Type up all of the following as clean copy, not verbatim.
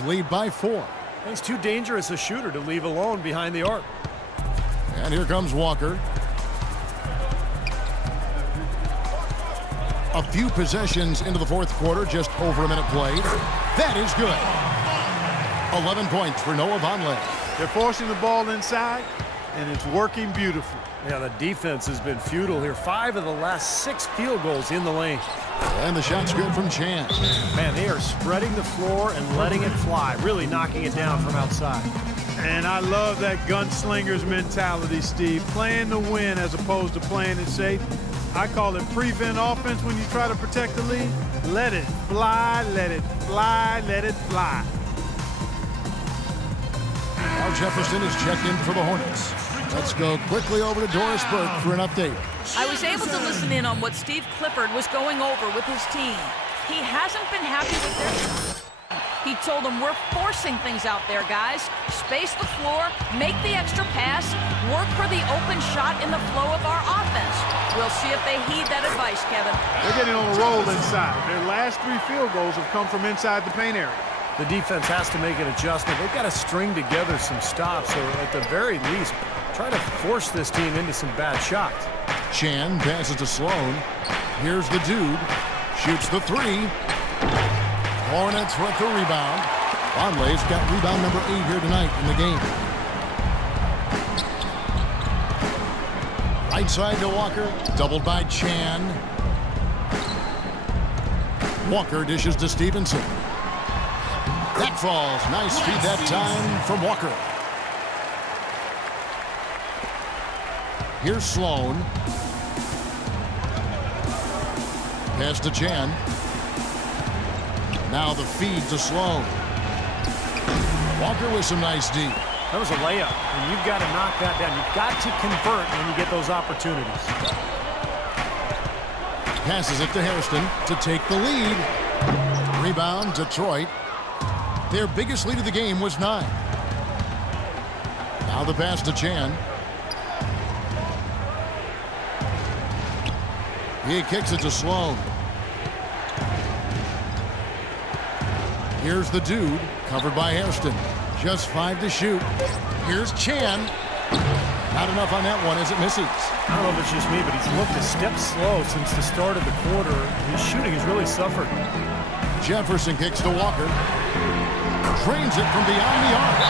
Lead by 4. He's too dangerous a shooter to leave alone behind the arc. And here comes Walker. A few possessions into the fourth quarter, just over a minute played. That is good. 11 points for Noah Vonleh. They're forcing the ball inside, and it's working beautifully. Yeah, the defense has been futile here. 5 of the last 6 field goals in the lane. And the shot's good from Chan. Man, they are spreading the floor and letting it fly, really knocking it down from outside. And I love that gunslinger's mentality, Steve. Playing to win as opposed to playing it safe. I call it prevent offense when you try to protect the lead. Let it fly, let it fly, let it fly. Now Jefferson is checked in for the Hornets. Let's go quickly over to Doris Burke for an update. I was able to listen in on what Steve Clifford was going over with his team. He hasn't been happy with their... He told them, we're forcing things out there, guys. Space the floor, make the extra pass, work for the open shot in the flow of our offense. We'll see if they heed that advice, Kevin. They're getting on a roll inside. Their last 3 field goals have come from inside the paint area. The defense has to make an adjustment. They've got to string together some stops, or at the very least, try to force this team into some bad shots. Chan passes to Sloan. Here's the dude. Shoots the 3. Hornets with the rebound. Vonleh's got rebound number 8 here tonight in the game. Right side to Walker. Doubled by Chan. Walker dishes to Stevenson. That falls. Nice feed that time from Walker. Here's Sloan. Pass to Chan. Now the feed to Sloan. Walker with some nice D. That was a layup, and you've got to knock that down. You've got to convert when you get those opportunities. Passes it to Hairston to take the lead. Rebound, Detroit. Their biggest lead of the game was 9. Now the pass to Chan. He kicks it to Sloan. Here's the dude, covered by Hairston. Just 5 to shoot. Here's Chan. Not enough on that one as it misses. I don't know if it's just me, but he's looked a step slow since the start of the quarter. His shooting has really suffered. Jefferson kicks to Walker. Drains it from beyond the arc.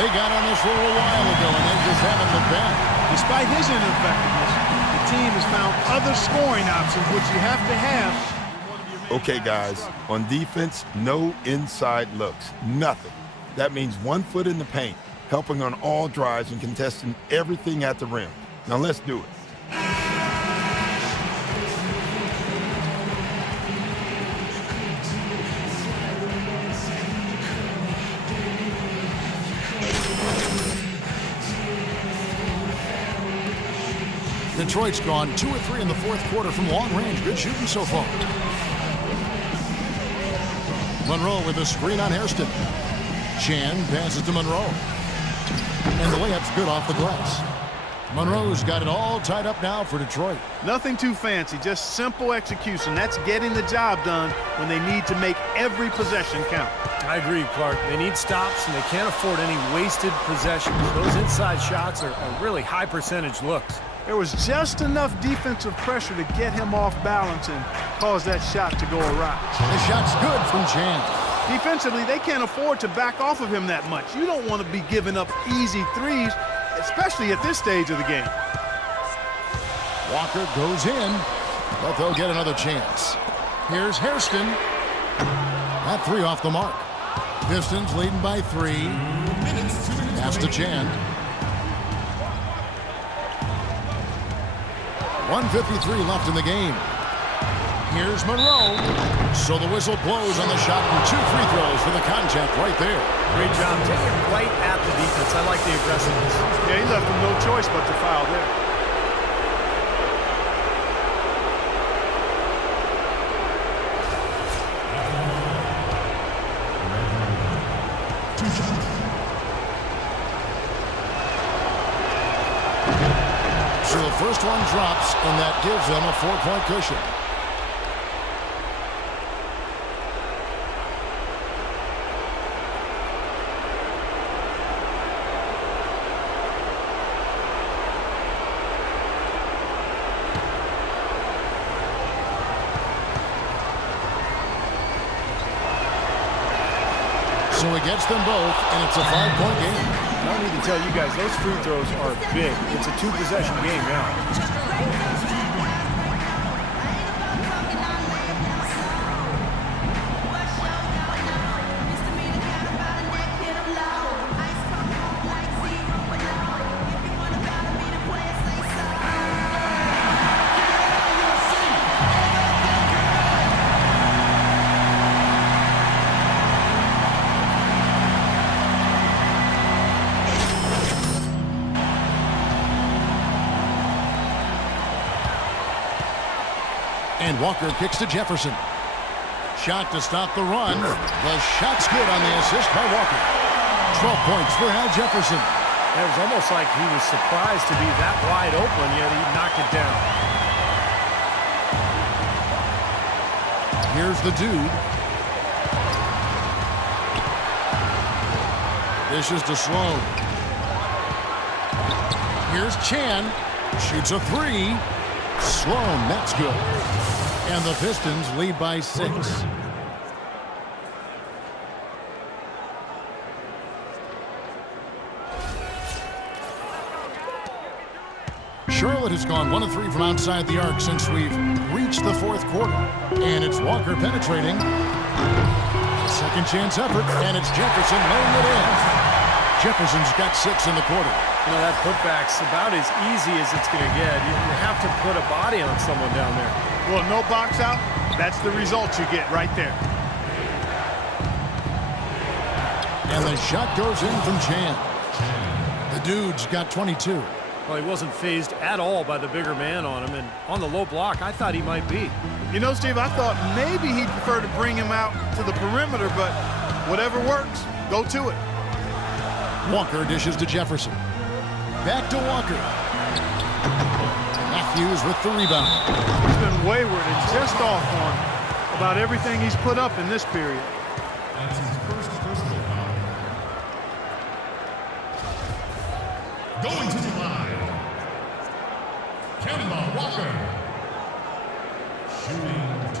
They got on this for a while ago, and they just haven't looked back. Despite his ineffectiveness, the team has found other scoring options, which you have to have. Okay, guys, on defense, no inside looks, nothing. That means 1 foot in the paint, helping on all drives and contesting everything at the rim. Now let's do it. Detroit's gone 2 or 3 in the fourth quarter from long range. Good shooting so far. Monroe with a screen on Hairston. Chan passes to Monroe. And the layup's good off the glass. Monroe's got it all tied up now for Detroit. Nothing too fancy, just simple execution. That's getting the job done when they need to make every possession count. I agree, Clark. They need stops, and they can't afford any wasted possessions. Those inside shots are really high percentage looks. There was just enough defensive pressure to get him off balance and cause that shot to go awry. The shot's good from Chan. Defensively, they can't afford to back off of him that much. You don't want to be giving up easy threes, especially at this stage of the game. Walker goes in, but they'll get another chance. Here's Hairston. That 3 off the mark. Pistons leading by 3. Pass to Chan. 1:53 left in the game. Here's Monroe. So the whistle blows on the shot and 2 free throws for the contact right there. Great job taking it right at the defense. I like the aggressiveness. Yeah, he left him no choice but to foul there. So the first one drops, and that gives them a 4-point cushion. So he gets them both, and it's a 5-point game. I don't need to tell you guys, those free throws are big. It's a 2-possession game now. And Walker kicks to Jefferson. Shot to stop the run. The shot's good on the assist by Walker. 12 points for Al Jefferson. It was almost like he was surprised to be that wide open, yet he knocked it down. Here's the dude. This is to Sloan. Here's Chan. Shoots a 3. Sloan, that's good. And the Pistons lead by 6. Charlotte has gone 1 of 3 from outside the arc since we've reached the 4th quarter. And it's Walker penetrating. Second chance effort, and it's Jefferson laying it in. Jefferson's got 6 in the quarter. You know, that putback's about as easy as it's going to get. You have to put a body on someone down there. Well, no box out. That's the result you get right there. And the shot goes in from Chan. The dude's got 22. Well, he wasn't fazed at all by the bigger man on him, and on the low block, I thought he might be. You know, Steve, I thought maybe he'd prefer to bring him out to the perimeter, but whatever works, go to it. Walker dishes to Jefferson. Back to Walker. Matthews with the rebound. He's been wayward and just off on about everything he's put up in this period. That's his first personal foul. Going to the line, Kemba Walker. Shooting 2.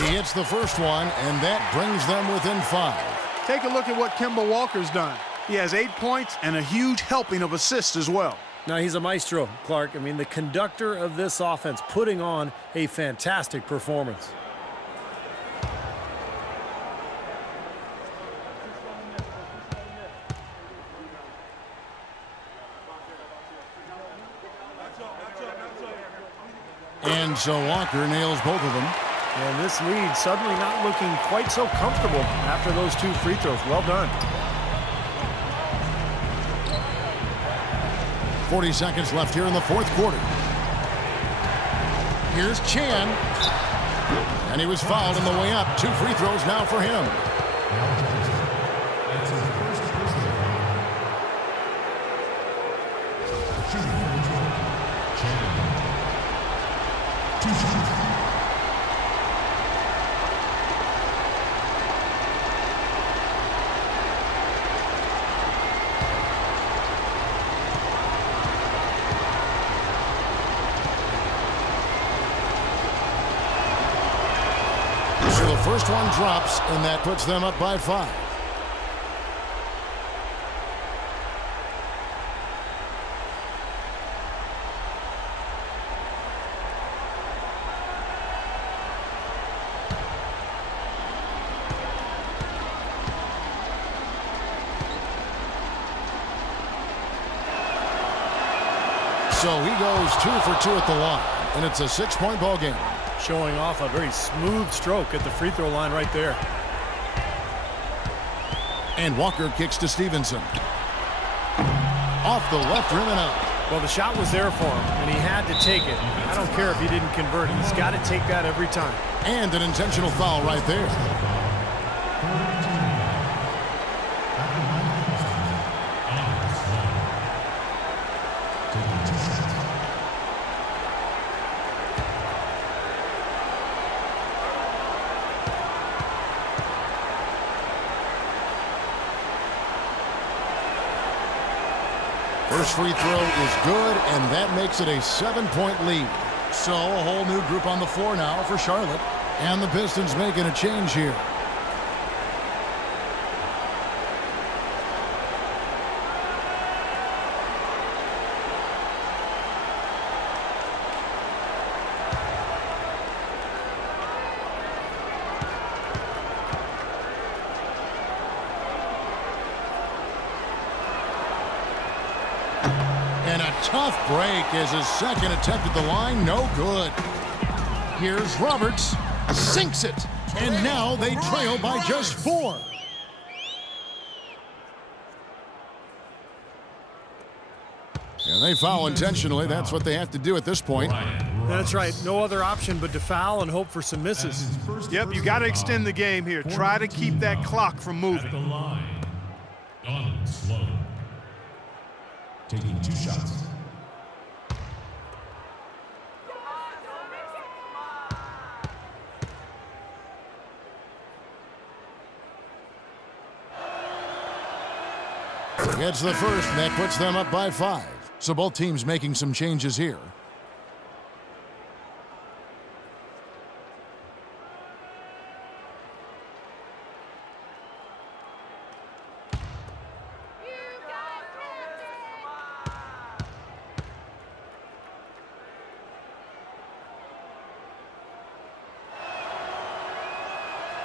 He hits the first one, and that brings them within 5. Take a look at what Kemba Walker's done. He has 8 points and a huge helping of assists as well. Now, he's a maestro, Clark. I mean, the conductor of this offense, putting on a fantastic performance. And so Walker nails both of them. And this lead suddenly not looking quite so comfortable after those 2 free throws. Well done. 40 seconds left here in the 4th quarter. Here's Chan. And he was fouled on the way up. 2 free throws now for him. That's his first personal foul. Shooting for Detroit, Chan. 2 shots. So the first one drops, and that puts them up by 5. So he goes 2 for 2 at the line, and it's a 6-point ball game. Showing off a very smooth stroke at the free throw line right there. And Walker kicks to Stevenson. Off the left rim and out. Well, the shot was there for him, and he had to take it. I don't care if he didn't convert. He's got to take that every time. And an intentional foul right there. First free throw is good, and that makes it a 7-point lead. So a whole new group on the floor now for Charlotte. And the Pistons making a change here. And a tough break as his second attempt at the line, no good. Here's Roberts, sinks it, and now they trail by just 4. And they foul intentionally. That's what they have to do at this point. That's right. No other option but to foul and hope for some misses. Yep, you got to extend the game here. Try to keep that clock from At the moving. line, Donald Sloan. Taking 2 shots. Gets the first, and that puts them up by 5. So both teams making some changes here.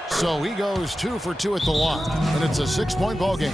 So he goes 2 for 2 at the line, and it's a 6-point ball game.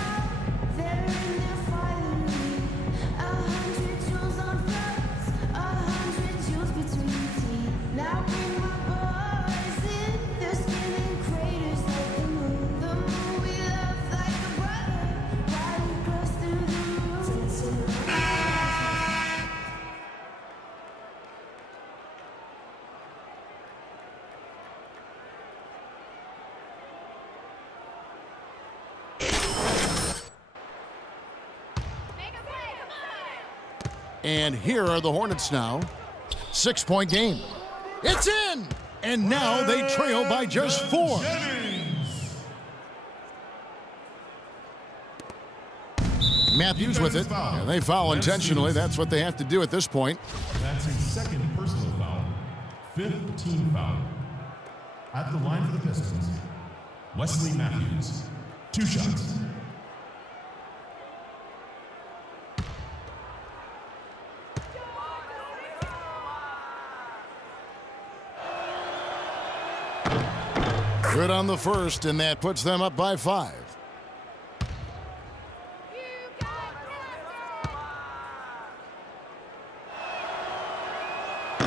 And here are the Hornets now. 6-point game. It's in! And now they trail by just 4. Matthews with it. And they foul intentionally. That's what they have to do at this point. That's his second personal foul. 5th team foul. At the line for the Pistons, Wesley Matthews. 2 shots. Good on the first, and that puts them up by 5.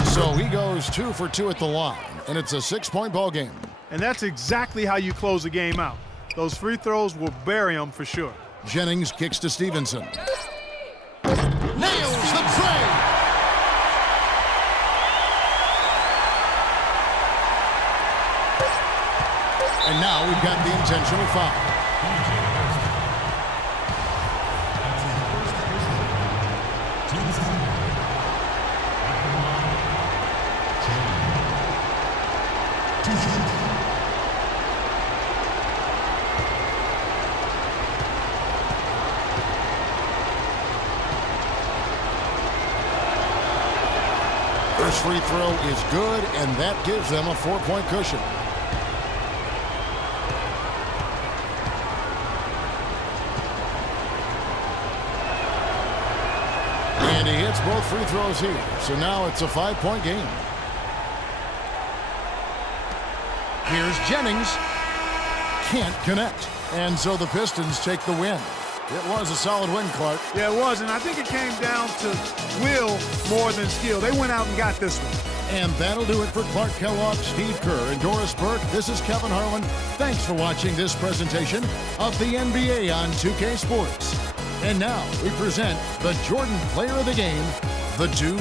So he goes 2 for 2 at the line, and it's a 6-point ball game. And that's exactly how you close a game out. Those free throws will bury them for sure. Jennings kicks to Stevenson. Nails the tray! And now we've got the intentional foul. First free throw is good, and that gives them a 4-point cushion. And he hits both free throws here. So now it's a 5-point game. Here's Jennings. Can't connect. And so the Pistons take the win. It was a solid win, Clark. Yeah, it was, and I think it came down to will more than skill. They went out and got this one. And that'll do it for Clark Kellogg, Steve Kerr, and Doris Burke. This is Kevin Harlan. Thanks for watching this presentation of the NBA on 2K Sports. And now we present the Jordan Player of the Game, the Dude.